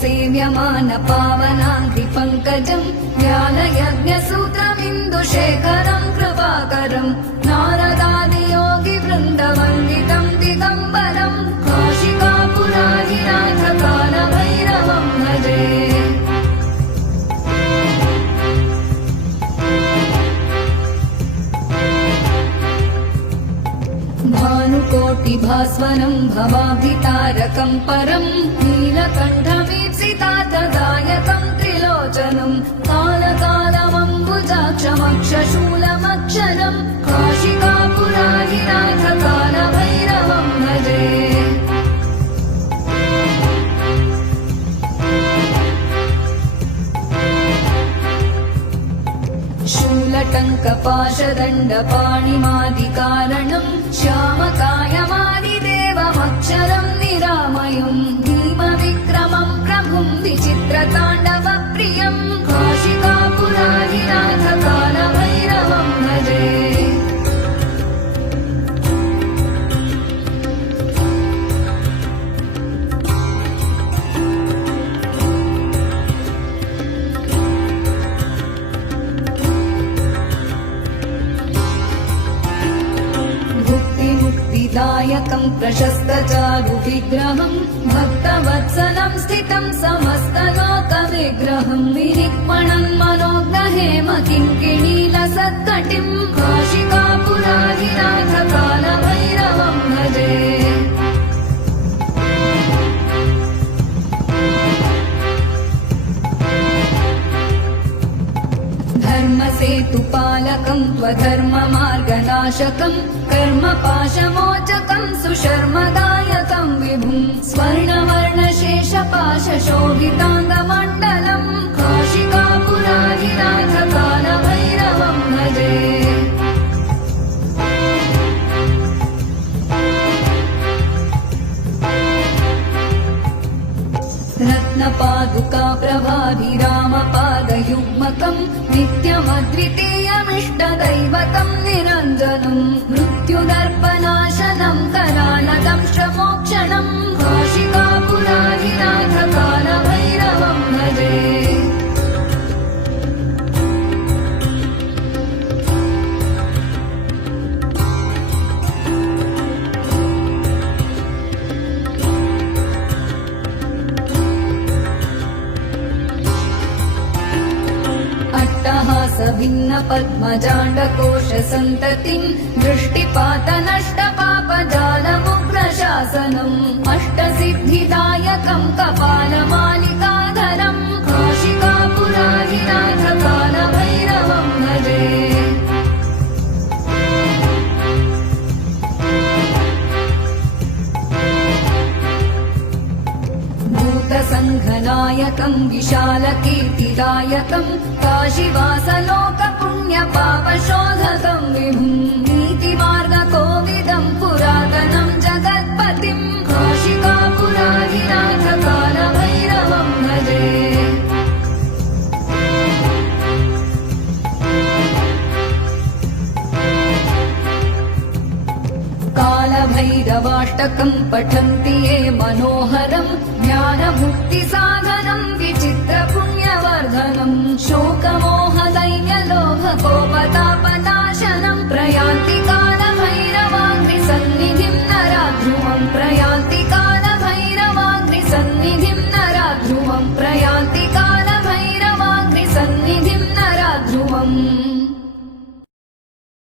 सेव्यमान पावनाङ्घ्रिपङ्कजम् ज्ञानयज्ञसूत्रमिन्दुशेखरम् कृपाकरम् नारदादियोगिवृन्दवन्दितम् दिगम्बरम् काशिकापुराधिनाथ कालभैरवम् भजे। भानुकोटिभास्वरम् भवाभितारकम् परम् नीलकण्ठमीप्सितार्थदायकम् त्रिलोचनम् कालकालमम्बुजाक्षमक्षशूलमक्षरम् काशिकापुराधिनाथ कालभैरवम् भजे। शूलटङ्कपाशदण्डपाणिमादिकारणम् श्यामकायमादिदेवमक्षरम् निरामयम् भीमविक्रमम् प्रभुम् विचित्रताण्डवप्रियम् काशिकापुराधिनाथ कालभैरवम् भजे। दायकम् प्रशस्तचारुविग्रहम् भक्तवत्सलम् स्थितम् समस्तलोकविग्रहम् विनिक्मणम् मनोग्रहेम किङ्किणीलसत्कटिम् काशिकापुराधिनाथ कालभैरवम् भजे। धर्मसेतुपालकम् त्वधर्ममार्गनाशकम् कर्मपाशमोचकम् सुशर्मदायकम् विभुम् स्वर्णवर्णशेषपाशशोभिताङ्गमण्डलम् काशिकापुराधिनाथ कालभैरवम् भजे। रत्नपादुकाप्रभाभिरामपादयुग्मकम् नित्यमद्वितीयमिष्टदैवतम् निरञ्जनम् मृत्युदर्पनाशनम् करालदंष्ट्रमोक्षणम् काशिकापुराधिनाथ कालभैरवम् भजे। भिन्न पद्मजाण्डकोश सन्ततिम् दृष्टिपातनष्टपापजालमुग्रशासनम् अष्टसिद्धिदायकम् कपालमालिकाधरम् काशिकापुराधिनाथ कालभैरवम् भजे। भूतसङ्घनायकम् विशालकीर्तिदायकम् काशीवासलोकपुण्यपापशोधकम् विभुम् नीतिमार्गकोविदम् पुरातनम् जगत्पतिम् काशिकापुराधिनाथ कालभैरवम् भजे। कालभैरवाष्टकम् पठन्ति ये मनोहरम् ज्ञानमुक्तिसाधनम् विचित्रपुण्यवर्धनम् शोकमोहदैन्यलोभकोपत